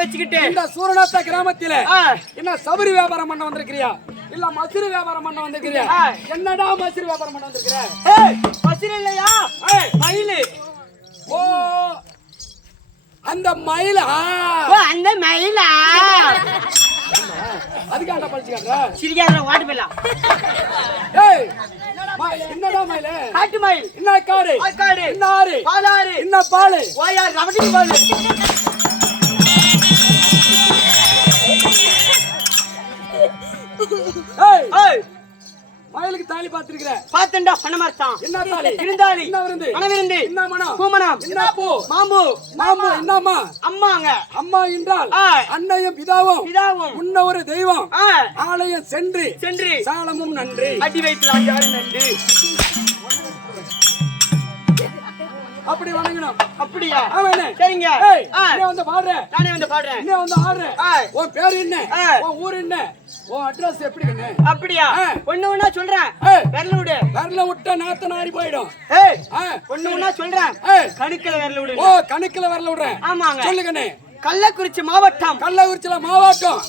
வச்சுக்கிட்டு இந்த சூரநாத்த கிராமத்தில என்ன சபரி வியாபாரம் பண்ண வந்திருக்கிறியா இல்ல மசுறு வியாபாரம் பண்ண வந்திருக்கிறியா? என்னடா மசுறு வியாபாரம் பண்ண வந்திருக்கிற? மசுறு இல்லையா, மயில். ஓ அந்த மயிலா? அந்த மயிலா? அதுக்காக பழிச்சுக்காரா? சிரிக்காத வாட்டு போயிடலாம். ஏய் என்னடா மயில? காட்டு மயில். என்ன காடு? காடு. என்ன ஆறு? பாலாறு. என்ன பாலு? ஓயார் ரவடி பாலு. ஏய் ஏய் மயிலுக்கு தாலி பாத்துக்கிற? பாத்தண்டா பணமர்த்தான். என்ன தாலி? இருந்தாலி. என்ன விருந்து? மணவிருந்து. என்ன மனம்? பூமணம். என்ன பூ? மாம்பூ. மாம்பூ. என்னம்மா? அம்மாங்க. அம்மா என்றால் அன்னையும் பிதாவும் முன்ன ஒரு தெய்வம். ஆலயம் சென்று சாலமும் நன்றி அடி வைக்கலாம். நன்றி அப்படி வணங்கணும். அப்படியா? ஆமாண்ணே. சரிங்க. நீ வந்து பாடுற, நானே வந்து பாடுறேன். நீ வந்து ஆடுற. உன் பேர் என்ன? உன் ஊர் என்ன? உன் அட்ரஸ் எப்படி என்ன? அப்படியா? ஒண்ணு ஒண்ணா சொல்றேன். விரல விடு. விரல விட்டா நாத்த நாரி போயிடும். ஒண்ணு ஒண்ணா சொல்றேன். கணுக்கல விரல விடு. ஓ கணுக்கல விரல விடுறேன். ஆமாங்க. சொல்லுங்கண்ணே. கள்ளக்குறிச்சி மாவட்டம். கள்ளக்குறிச்சில மாவட்டம்.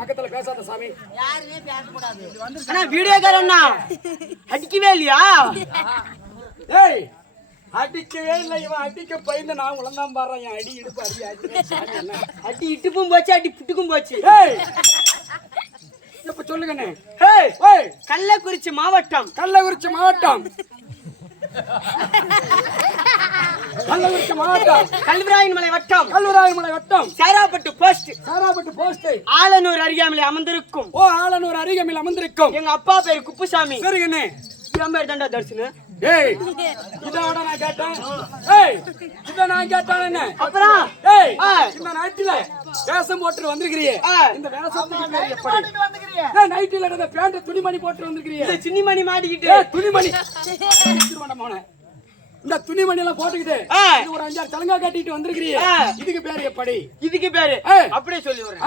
பக்கத்துல பேசாத சாமி. வீடியோக்காரண்ணா அடிக்கவே இல்லையா? ஏய் அடிக்கவே இல்லை. இவன் அடிக்க பயந்து நான் உழந்தான் பாடுறேன். என் அடி இடுப்பு அடி இட்டுப்பும் போச்சு, அடி புட்டுக்கும் போச்சு. இப்ப சொல்லுங்கண்ணே. கள்ளக்குறிச்சி மாவட்டம். கள்ளக்குறிச்சி மாவட்டம். கள்ளக்குறிச்சி மாவட்டம். கல்வராயன்மலை வட்டம். கல்வராயன்மலை வட்டம். சேராப்பட்டு போஸ்ட். சேராப்பட்டு போஸ்ட். ஆலனூர் அருகாமையில் அமர்ந்திருக்கும். ஓ ஆலனூர் அருகாமையில் அமர்ந்திருக்கும். எங்க அப்பா பேர் குப்புசாமி. சரிங்கண்ணே. என் பேர் தாண்டா தர்சனு. ஏய் இதோட நான் கேட்டேன். ஏய் இத நான் கேட்டானே என்ன? அப்புறம் ஏய் இந்த நைட்டில வேஷம் போட்டு வந்திருக்கீங்க. இந்த வேஷத்துக்கு பேர் எப்படி வந்திருக்கீங்க? ஏய் நைட்டில இந்த பேண்ட் துணிமணி போட்டு வந்திருக்கீங்க. இந்த துணிமணி மாட்டிக்கிட்டு. ஏய் துணிமணி திருவண்ணாமலை. இந்த துணிமணி எல்லாம் போட்டுக்கிட்டு இது ஒரு 5-6 தலங்கா கட்டிட்டு வந்திருக்கீங்க. இதுக்கு பேர் எப்படி? இதுக்கு பேரு அப்படியே சொல்லி வரேன்.